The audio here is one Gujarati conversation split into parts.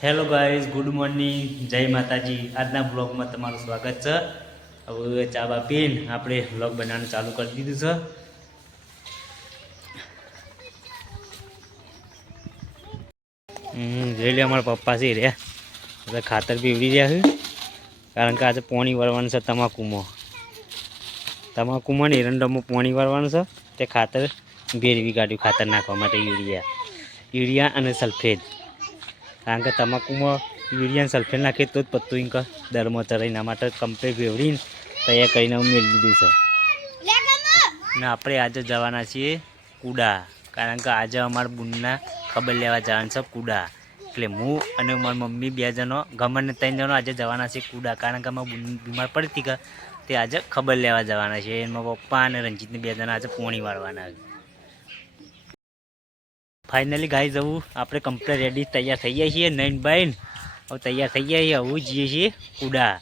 હેલો ગાઈઝ, ગુડ મોર્નિંગ, જય માતાજી. આજના બ્લોગમાં તમારું સ્વાગત છે. હવે ચા બા પીને આપણે બ્લોગ બનાવવાનું ચાલુ કરી દીધું છે. જોઈ લે અમારા પપ્પા છે રે, હવે ખાતર પીવડી રહ્યા છે, કારણ કે આજે પોણી વાળવાનું છે. તમાકુમાં ને એરંડામાં પોણી વાળવાનું છે. તે ખાતર ભેરવી કાઢ્યું, ખાતર નાખવા માટે યુરિયા અને સલ્ફેટ. કારણ કે તમાકુમાં યુરિયા સલ્ફેટ નાખીએ તો જ પત્તું ઇંક દરમાં ચરે. એના માટે કમ્પ્લીટ વેવડીને તૈયાર કરીને મેળવી દીધું છે. ને આપણે આજે જવાના છીએ કુડા, કારણ કે આજે અમારા બુનના ખબર લેવા જવાનું છે કુડા. એટલે હું અને મારી મમ્મી 2 જણો, ગમન 3 જણો આજે જવાના છીએ કુડા, કારણ કે અમારા બુન બીમાર પડી હતી કે તે આજે ખબર લેવા જવાના છે. મારા પપ્પા અને રંજીતને 2 જણા આજે પોણી વાળવાના છે. ફાઇનલી ગાઈ જવું આપણે કમ્પ્લીટ રેડી તૈયાર થઈ ગયા છીએ. નૈન બાઈન હવે તૈયાર થઈ ગયા છીએ. હવે જઈએ છીએ કુડા.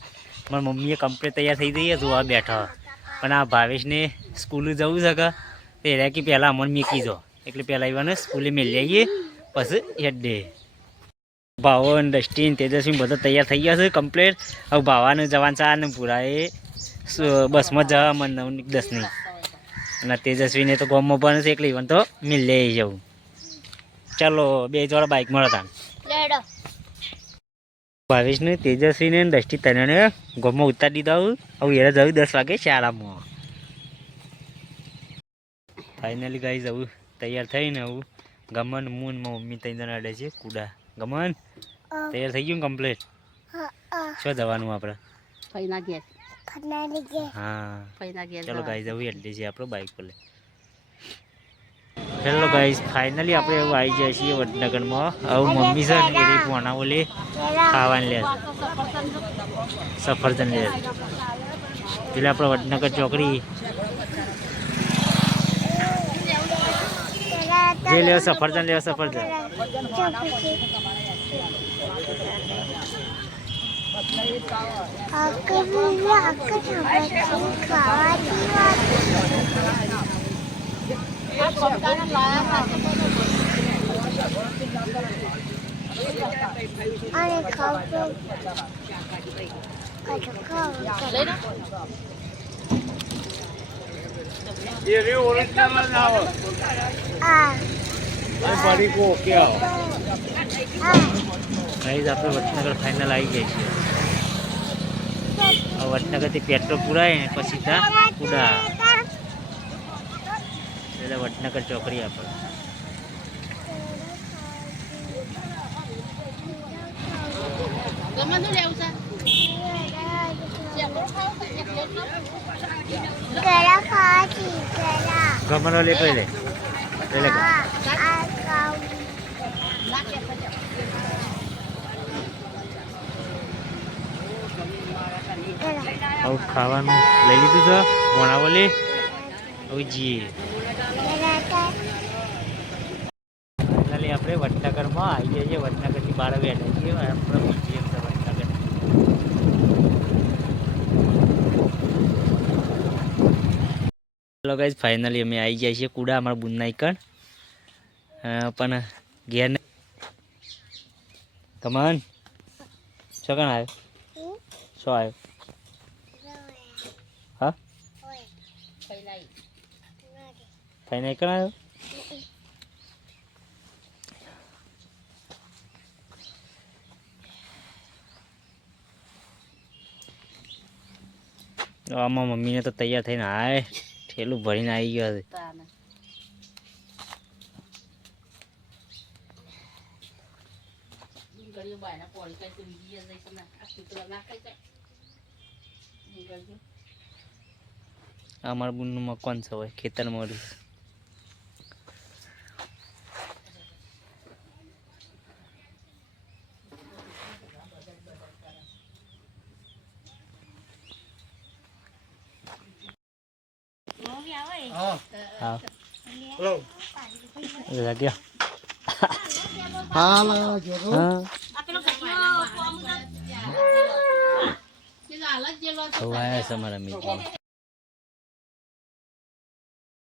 મારી મમ્મીએ કમ્પ્લીટ તૈયાર થઈ જઈએ જોવા બેઠા, પણ આ ભાવેશને સ્કૂલે જવું છે કે તે કે પહેલાં અમને મેકી જો, એટલે પહેલાં એવાને સ્કૂલે મેળી આવીએ પછી હેડે. ભાવો અને ડસ્ટીન તેજસ્વી બધા તૈયાર થઈ ગયા છે કમ્પ્લીટ. હવે ભાવાને જવાનું છે અને પૂરાએ બસમાં જવા મને 9-10ની, અને તેજસ્વીને તો ગામમાં ભણે છે એટલે ઇવન તો મેળી આવી જવું. ચાલો 2 જોડા બાઇકમાં હતા. ભાવેશને તેજસ્વીને દૃષ્ટિ તને ગમમાં ઉતારી દીધા. હવે એને જવું 10 વાગે શાળામાં. ફાઇનલી ગાઈ જવું તૈયાર થઈને આવું ગમન મૂન મમ્મી 3 જણા અડે છે કુડા. ગમન તૈયાર થઈ ગયું કમ્પ્લીટ? શું જવાનું આપણે? હા ચાલો ગાઈ જવું એટલે છે આપણો બાઇક પર. હેલો ગાઈસ, ફાઇનલી આપણે એવું આવી જાય છીએ વડનગરમાં. હવે મમ્મી છે ને એ પોણા ઓલી ખાવાની લે સફરજન લે, એટલે આપણે વડનગર ચોકડી જે લેવો સફરજન લેવો સફરજન. આપણે વડનગર ફાઇનલ આવી ગયા છીએ. વડનગરથી પેટ્રોલ પુરાય ને પછી ત્યાં કુડા, એટલે વડનગર ચોકડી આપણે. ગમનો લે પહેલે હવે ખાવાનું લઈ લીધું છે ભણાવલી. હવે જઈએ ફાઇનલી આપણે વડનગરમાં આવી જઈએ છીએ. વડનગરથી બહાર બેઠા છીએ આપણે મ્યુઝિયમ છે વડનગર. ચલો ગાઈઝ, ફાઇનલી અમે આવી ગયા છીએ કુડા અમારા બુનના એકણ. પણ ઘેર ને કમાન શું કણ આવ્યો? શું આવ્યો? હા ફાઇનલ એકણ આવ્યો. આમાં મમ્મીને તો તૈયાર થઈને આય ઠેલું ભરીને આવી ગયો છે. અમારા બુનનું મકાન છે હોય ખેતરમાં. હા હા